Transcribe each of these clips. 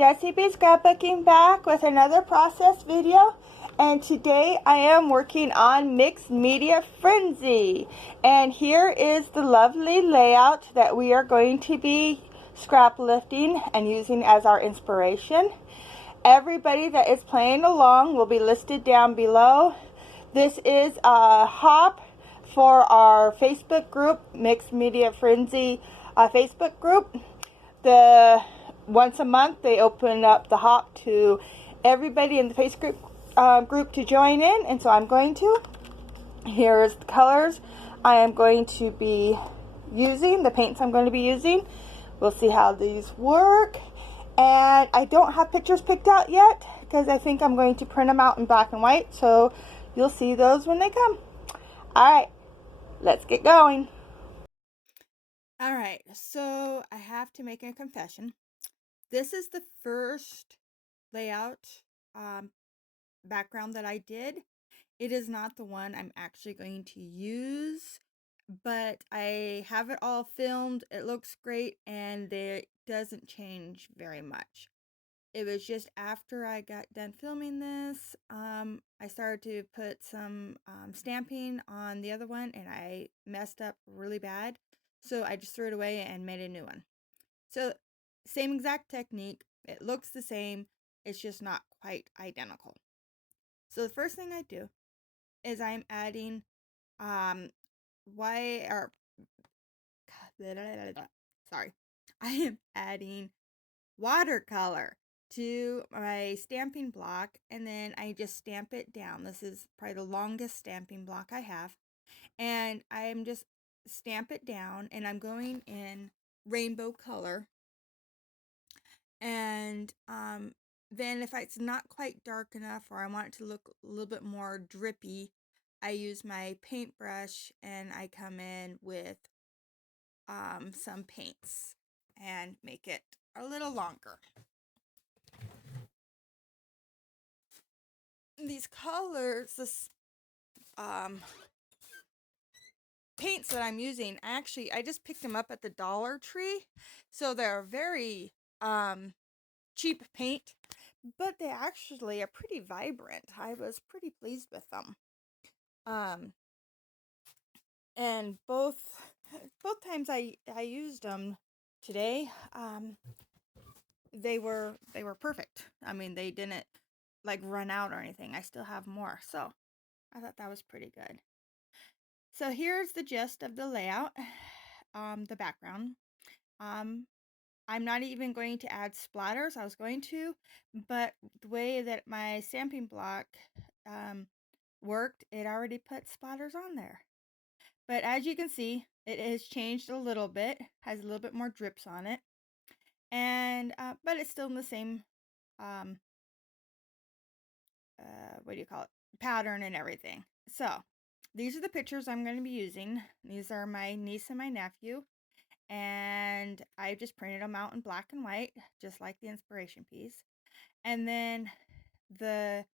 Jessie B Scrapbooking back with another process video, and today I am working on Mixed Media Frenzy, and here is the lovely layout that we are going to be scrap lifting and using as our inspiration. Everybody that is playing along will be listed down below. This is a hop for our Facebook group, Mixed Media Frenzy Facebook group. Once a month they open up the hop to everybody in the Facebook group to join in, and so I'm going to. Here's the colors I am going to be using, the paints I'm going to be using. We'll see how these work, and I don't have pictures picked out yet because I think I'm going to print them out in black and white, so you'll see those when they come. Alright, let's get going. Alright, so I have to make a confession. This is the first layout background that I did. It is not the one I'm actually going to use, but I have it all filmed. It looks great, and it doesn't change very much. It was just after I got done filming this, I started to put some stamping on the other one, and I messed up really bad. So I just threw it away and made a new one. So same exact technique. It looks the same. It's just not quite identical. So the first thing I do is I'm adding white or sorry. I am adding watercolor to my stamping block, and then I just stamp it down. This is probably the longest stamping block I have, and I'm just stamp it down, and I'm going in rainbow color. And then if it's not quite dark enough, or I want it to look a little bit more drippy, I use my paintbrush and I come in with some paints and make it a little longer. These colors, this paints that I'm using, I just picked them up at the Dollar Tree, so they're very cheap paint, but they actually are pretty vibrant. I was pretty pleased with them. And both times I used them today, they were perfect. I mean, they didn't like run out or anything. I still have more, so I thought that was pretty good. So here's the gist of the layout, the background. I'm not even going to add splatters. I was going to, but the way that my stamping block worked, it already put splatters on there. But as you can see, it has changed a little bit, has a little bit more drips on it, and but it's still in the same what do you call it, pattern and everything. So these are the pictures I'm going to be using. These are my niece and my nephew, and I just printed them out in black and white, just like the inspiration piece. And then the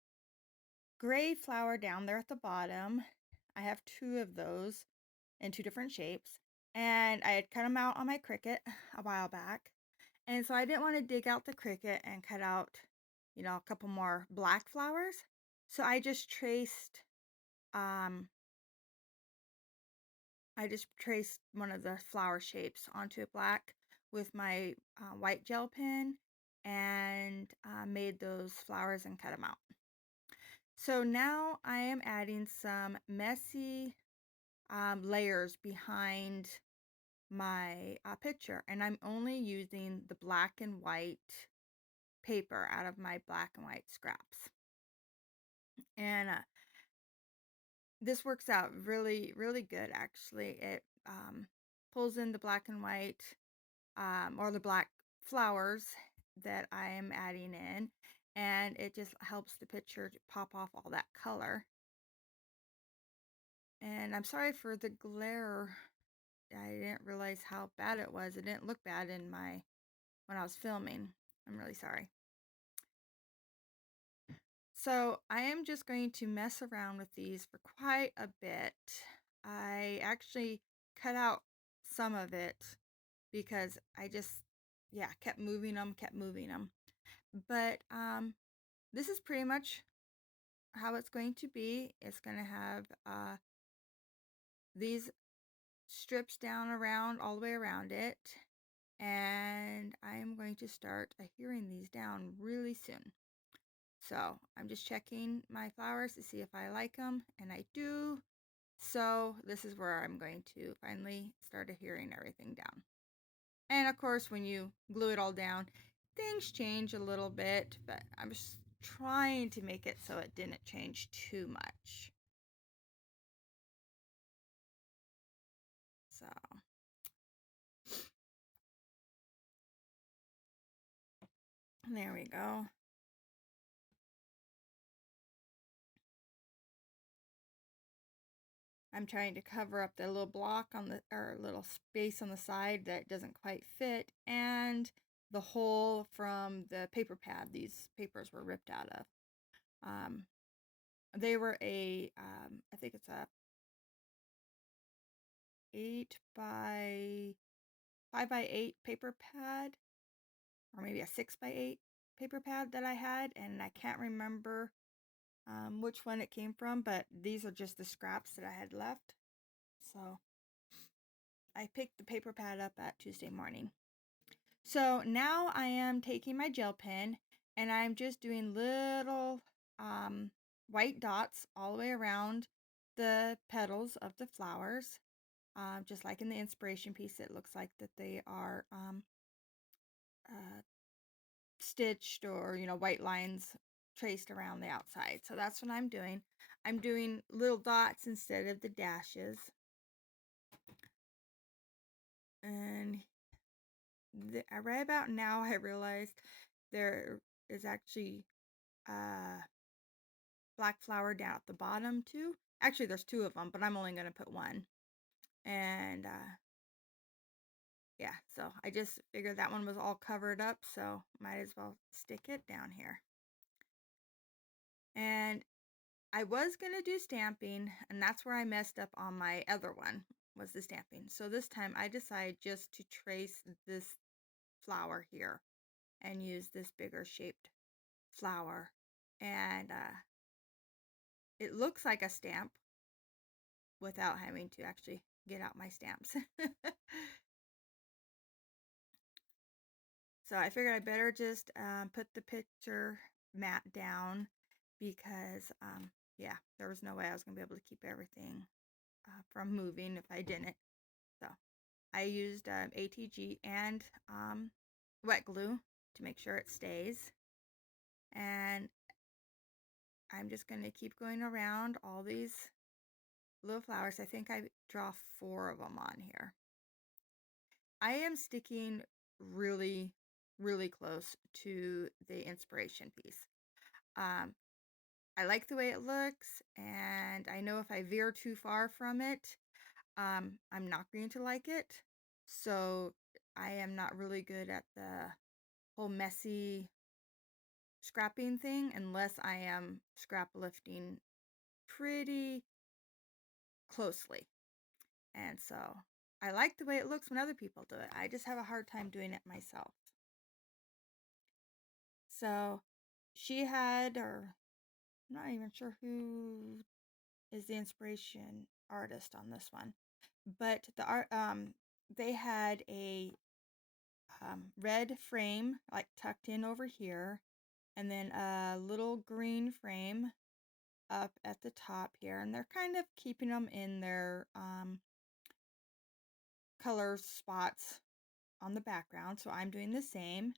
gray flower down there at the bottom, I have two of those in two different shapes, and I had cut them out on my Cricut a while back, and so I didn't want to dig out the Cricut and cut out, a couple more black flowers. So I just traced one of the flower shapes onto a black with my white gel pen, and made those flowers and cut them out. So now I am adding some messy layers behind my picture, and I'm only using the black and white paper out of my black and white scraps. And this works out really, really good, actually. It pulls in the black and white, or the black flowers that I am adding in, and it just helps the picture to pop off all that color. And I'm sorry for the glare. I didn't realize how bad it was. It didn't look bad when I was filming. I'm really sorry. So I am just going to mess around with these for quite a bit. I actually cut out some of it because I just, kept moving them. but this is pretty much how it's going to be. It's going to have these strips down around all the way around it, and I am going to start adhering these down really soon. So I'm just checking my flowers to see if I like them, and I do. So this is where I'm going to finally start adhering everything down. And of course, when you glue it all down, things change a little bit, but I'm just trying to make it so it didn't change too much. So there we go. I'm trying to cover up the little block on the, or little space on the side that doesn't quite fit, and the hole from the paper pad these papers were ripped out of. They were I think it's a 8 by 5 by 8 paper pad, or maybe a 6 by 8 paper pad that I had, and I can't remember which one it came from, but these are just the scraps that I had left. So I picked the paper pad up at Tuesday morning. So now I am taking my gel pen and I'm just doing little white dots all the way around the petals of the flowers. Just like in the inspiration piece, it looks like that they are uh, stitched, or, white lines traced around the outside. So that's what I'm doing. I'm doing little dots instead of the dashes. And right about now, I realized there is actually black flower down at the bottom too. Actually, there's two of them, but I'm only going to put one. And yeah, so I just figured that one was all covered up, so might as well stick it down here. And I was going to do stamping, and that's where I messed up on my other one, was the stamping. So this time I decided just to trace this flower here and use this bigger shaped flower. And it looks like a stamp without having to actually get out my stamps. So I figured I better just put the picture mat down, because yeah, there was no way I was going to be able to keep everything from moving if I didn't. So I used ATG and wet glue to make sure it stays. And I'm just going to keep going around all these little flowers. I think I draw 4 of them on here. I am sticking really, really close to the inspiration piece. I like the way it looks, and I know if I veer too far from it, I'm not going to like it. So I am not really good at the whole messy scrapping thing unless I am scrap lifting pretty closely. And so I like the way it looks when other people do it. I just have a hard time doing it myself. So she had, or I'm not even sure who is the inspiration artist on this one, but the art, they had a red frame like tucked in over here, and then a little green frame up at the top here, and they're kind of keeping them in their color spots on the background. So I'm doing the same.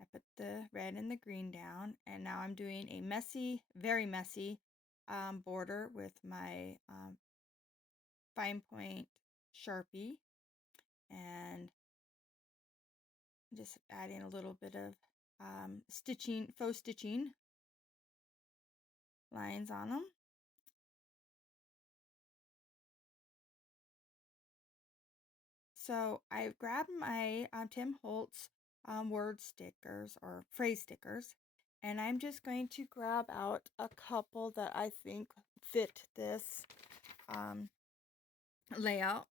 I put the red and the green down, and now I'm doing a messy, very messy border with my fine point Sharpie, and just adding a little bit of stitching, faux stitching lines on them. So I grabbed my Tim Holtz word stickers, or phrase stickers, and I'm just going to grab out a couple that I think fit this layout.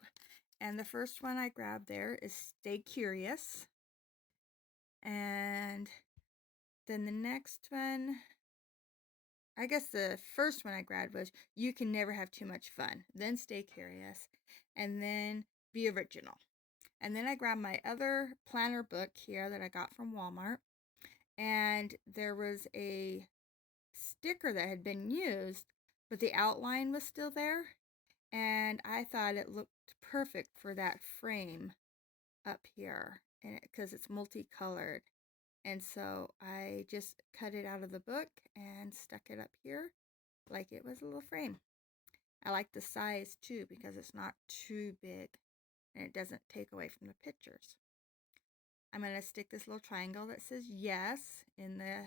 And the first one I grabbed there is Stay Curious. And Then the next one, I guess the first one I grabbed was You Can Never Have Too Much Fun, then Stay Curious, and then Be Original. And then I grabbed my other planner book here that I got from Walmart, and there was a sticker that had been used, but the outline was still there, and I thought it looked perfect for that frame up here, and because it's multicolored. And so I just cut it out of the book and stuck it up here like it was a little frame. I like the size too because it's not too big and it doesn't take away from the pictures. I'm going to stick this little triangle that says yes in the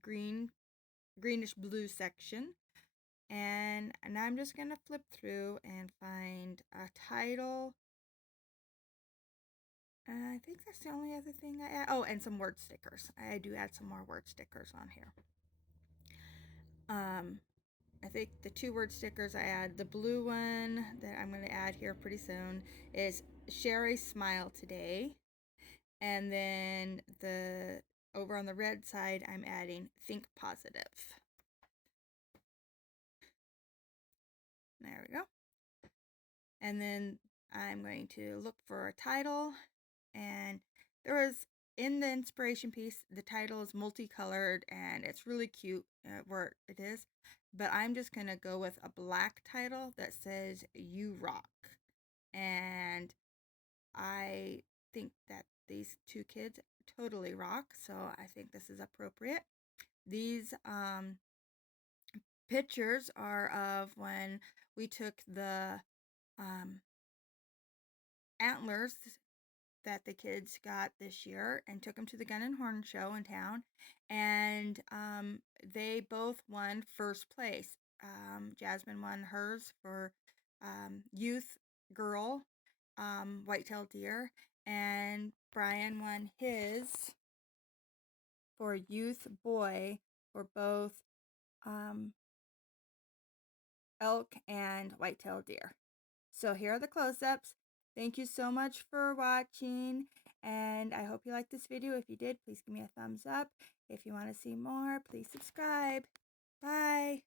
greenish blue section. And now I'm just going to flip through and find a title. I think that's the only other thing I add. Oh, and some word stickers. I do add some more word stickers on here. I think the 2 word stickers I add, the blue one that I'm going to add here pretty soon is Share a Smile Today. And then over on the red side, I'm adding Think Positive. There we go. And then I'm going to look for a title. And there was, in the inspiration piece, the title is multicolored and it's really cute where it is. But I'm just going to go with a black title that says You Rock. And I think that these 2 kids totally rock, so I think this is appropriate. These pictures are of when we took the antlers that the kids got this year and took them to the Gun and Horn show in town, and they both won first place. Jasmine won hers for youth girl, white-tailed deer, and Brian won his for youth boy for both elk and white-tailed deer. So here are the close-ups. Thank you so much for watching, and I hope you liked this video. If you did, please give me a thumbs up. If you want to see more, please subscribe. Bye.